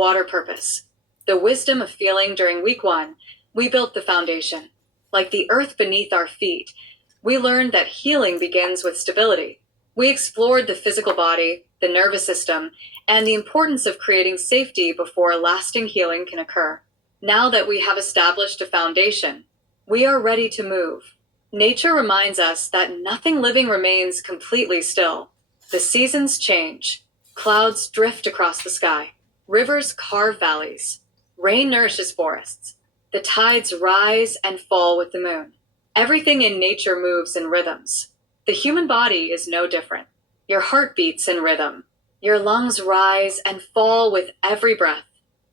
Water purpose. The wisdom of feeling during week 1, we built the foundation. Like the earth beneath our feet, we learned that healing begins with stability. We explored the physical body, the nervous system, and the importance of creating safety before lasting healing can occur. Now that we have established a foundation, we are ready to move. Nature reminds us that nothing living remains completely still. The seasons change. Clouds drift across the sky. Rivers carve valleys. Rain nourishes forests. The tides rise and fall with the moon. Everything in nature moves in rhythms. The human body is no different. Your heart beats in rhythm. Your lungs rise and fall with every breath.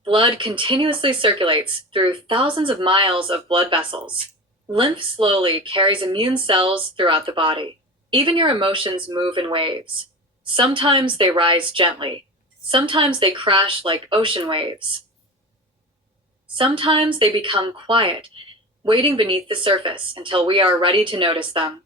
Blood continuously circulates through thousands of miles of blood vessels. Lymph slowly carries immune cells throughout the body. Even your emotions move in waves. Sometimes they rise gently. Sometimes they crash like ocean waves. Sometimes they become quiet, waiting beneath the surface until we are ready to notice them.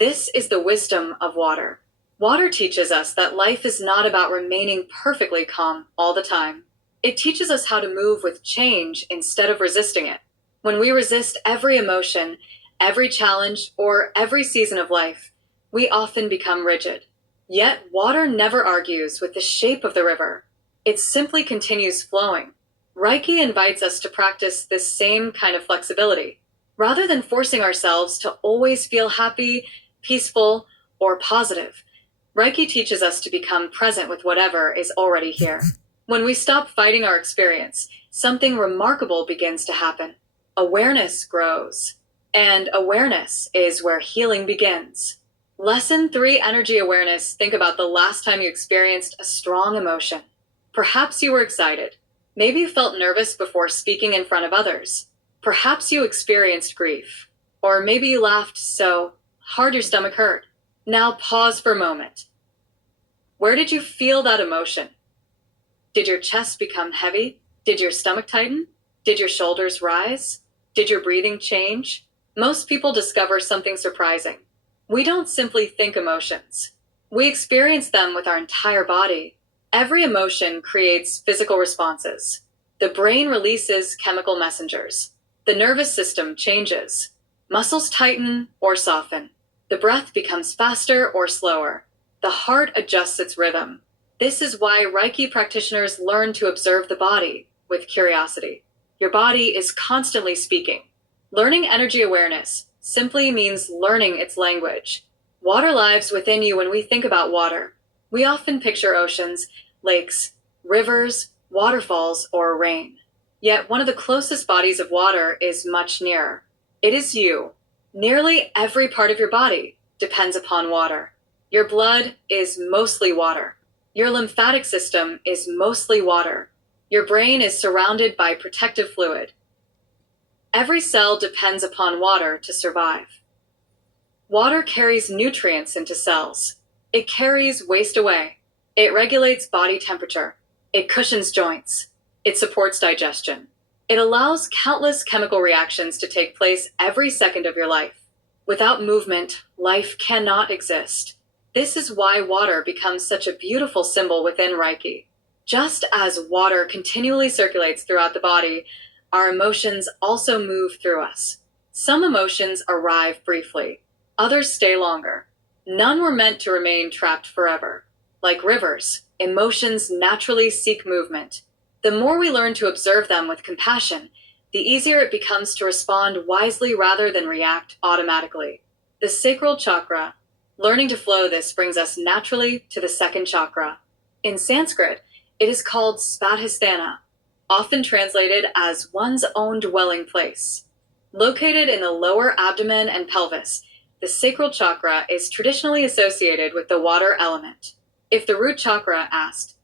This is the wisdom of water. Water teaches us that life is not about remaining perfectly calm all the time. It teaches us how to move with change instead of resisting it. When we resist every emotion, every challenge, or every season of life, we often become rigid. Yet water never argues with the shape of the river. It simply continues flowing. Reiki invites us to practice this same kind of flexibility. Rather than forcing ourselves to always feel happy, peaceful, or positive, Reiki teaches us to become present with whatever is already here. When we stop fighting our experience, something remarkable begins to happen. Awareness grows. And awareness is where healing begins. Lesson 3, Energy Awareness. Think about the last time you experienced a strong emotion. Perhaps you were excited. Maybe you felt nervous before speaking in front of others. Perhaps you experienced grief. Or maybe you laughed so hard your stomach hurt. Now pause for a moment. Where did you feel that emotion? Did your chest become heavy? Did your stomach tighten? Did your shoulders rise? Did your breathing change? Most people discover something surprising. We don't simply think emotions. We experience them with our entire body. Every emotion creates physical responses. The brain releases chemical messengers. The nervous system changes. Muscles tighten or soften. The breath becomes faster or slower. The heart adjusts its rhythm. This is why Reiki practitioners learn to observe the body with curiosity. Your body is constantly speaking. Learning energy awareness simply means learning its language. Water lives within you when we think about water. We often picture oceans, lakes, rivers, waterfalls, or rain. Yet one of the closest bodies of water is much nearer. It is you. Nearly every part of your body depends upon water. Your blood is mostly water. Your lymphatic system is mostly water. Your brain is surrounded by protective fluid. Every cell depends upon water to survive. Water carries nutrients into cells. It carries waste away. It regulates body temperature. It cushions joints. It supports digestion. It allows countless chemical reactions to take place every second of your life. Without movement, life cannot exist. This is why water becomes such a beautiful symbol within Reiki. Just as water continually circulates throughout the body, our emotions also move through us. Some emotions arrive briefly. Others stay longer. None were meant to remain trapped forever. Like rivers, emotions naturally seek movement. The more we learn to observe them with compassion, the easier it becomes to respond wisely rather than react automatically. The sacral chakra. Learning to flow this brings us naturally to the second chakra. In Sanskrit, it is called Svadhisthana, often translated as one's own dwelling place. Located in the lower abdomen and pelvis, the sacral chakra is traditionally associated with the water element. If the root chakra asked,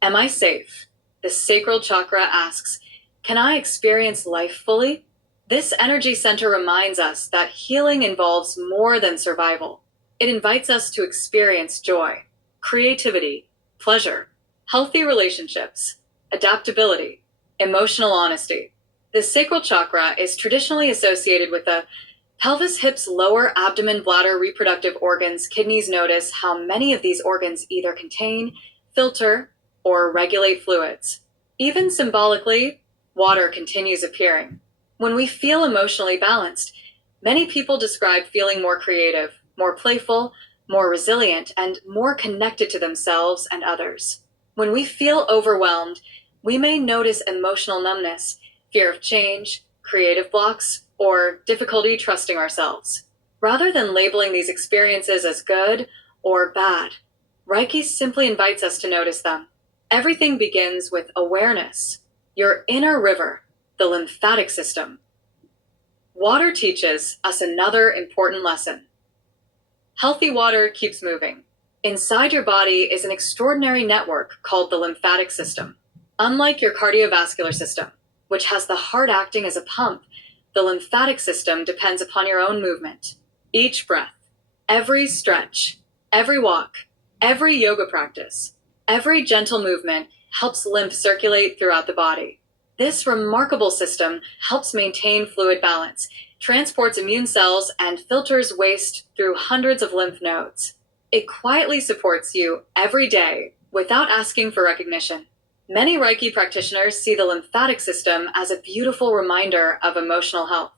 "Am I safe?" the sacral chakra asks, "Can I experience life fully?" This energy center reminds us that healing involves more than survival. It invites us to experience joy, creativity, pleasure, healthy relationships, adaptability, emotional honesty. The sacral chakra is traditionally associated with the pelvis, hips, lower abdomen, bladder, reproductive organs, kidneys. Notice how many of these organs either contain, filter, or regulate fluids. Even symbolically, water continues appearing. When we feel emotionally balanced, many people describe feeling more creative, more playful, more resilient, and more connected to themselves and others. When we feel overwhelmed, we may notice emotional numbness, fear of change, creative blocks, or difficulty trusting ourselves. Rather than labeling these experiences as good or bad, Reiki simply invites us to notice them. Everything begins with awareness, your inner river, the lymphatic system. Water teaches us another important lesson. Healthy water keeps moving. Inside your body is an extraordinary network called the lymphatic system. Unlike your cardiovascular system, which has the heart acting as a pump, the lymphatic system depends upon your own movement. Each breath, every stretch, every walk, every yoga practice, every gentle movement helps lymph circulate throughout the body. This remarkable system helps maintain fluid balance, transports immune cells, and filters waste through hundreds of lymph nodes. It quietly supports you every day without asking for recognition. Many Reiki practitioners see the lymphatic system as a beautiful reminder of emotional health.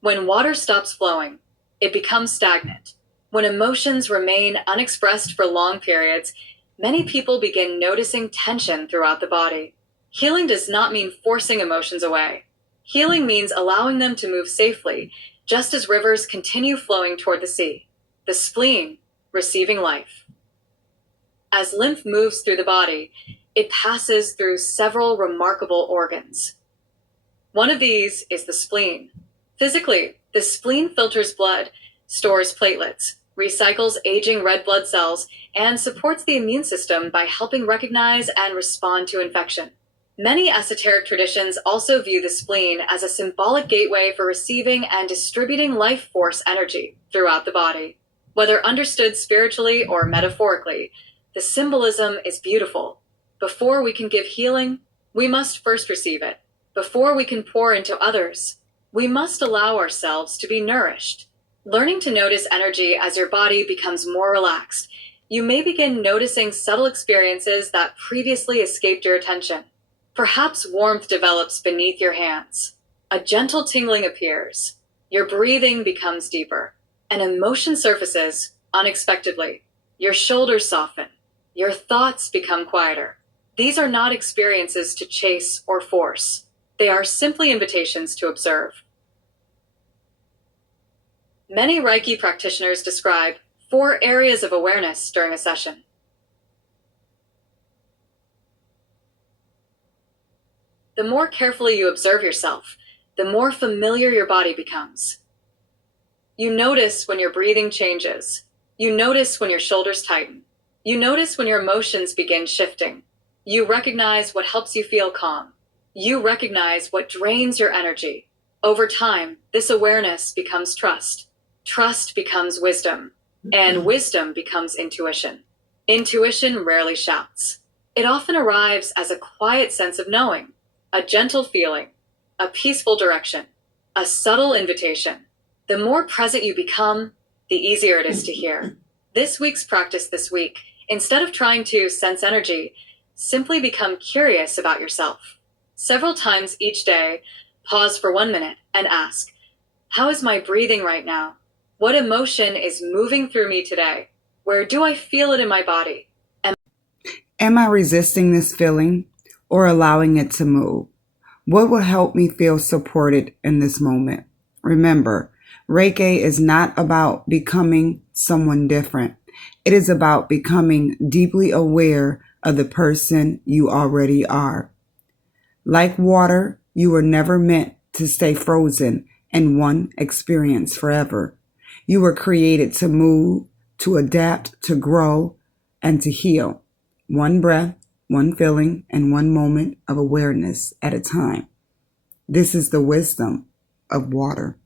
When water stops flowing, it becomes stagnant. When emotions remain unexpressed for long periods, many people begin noticing tension throughout the body. Healing does not mean forcing emotions away. Healing means allowing them to move safely, just as rivers continue flowing toward the sea. The spleen, receiving life. As lymph moves through the body, it passes through several remarkable organs. One of these is the spleen. Physically, the spleen filters blood, stores platelets, recycles aging red blood cells, and supports the immune system by helping recognize and respond to infection. Many esoteric traditions also view the spleen as a symbolic gateway for receiving and distributing life force energy throughout the body. Whether understood spiritually or metaphorically, the symbolism is beautiful. Before we can give healing, we must first receive it. Before we can pour into others, we must allow ourselves to be nourished. Learning to notice energy as your body becomes more relaxed, you may begin noticing subtle experiences that previously escaped your attention. Perhaps warmth develops beneath your hands. A gentle tingling appears. Your breathing becomes deeper. An emotion surfaces unexpectedly. Your shoulders soften. Your thoughts become quieter. These are not experiences to chase or force. They are simply invitations to observe. Many Reiki practitioners describe 4 areas of awareness during a session. The more carefully you observe yourself, the more familiar your body becomes. You notice when your breathing changes. You notice when your shoulders tighten. You notice when your emotions begin shifting. You recognize what helps you feel calm. You recognize what drains your energy. Over time, this awareness becomes trust. Trust becomes wisdom. And wisdom becomes intuition. Intuition rarely shouts. It often arrives as a quiet sense of knowing, a gentle feeling, a peaceful direction, a subtle invitation. The more present you become, the easier it is to hear. This week's practice this week, instead of trying to sense energy, simply become curious about yourself. Several times each day, pause for 1 minute and ask, how is my breathing right now? What emotion is moving through me today? Where do I feel it in my body? Am I resisting this feeling or allowing it to move? What will help me feel supported in this moment? Remember, Reiki is not about becoming someone different. It is about becoming deeply aware of the person you already are. Like water, you were never meant to stay frozen in one experience forever. You were created to move, to adapt, to grow, and to heal. One breath, one feeling, and one moment of awareness at a time. This is the wisdom of water.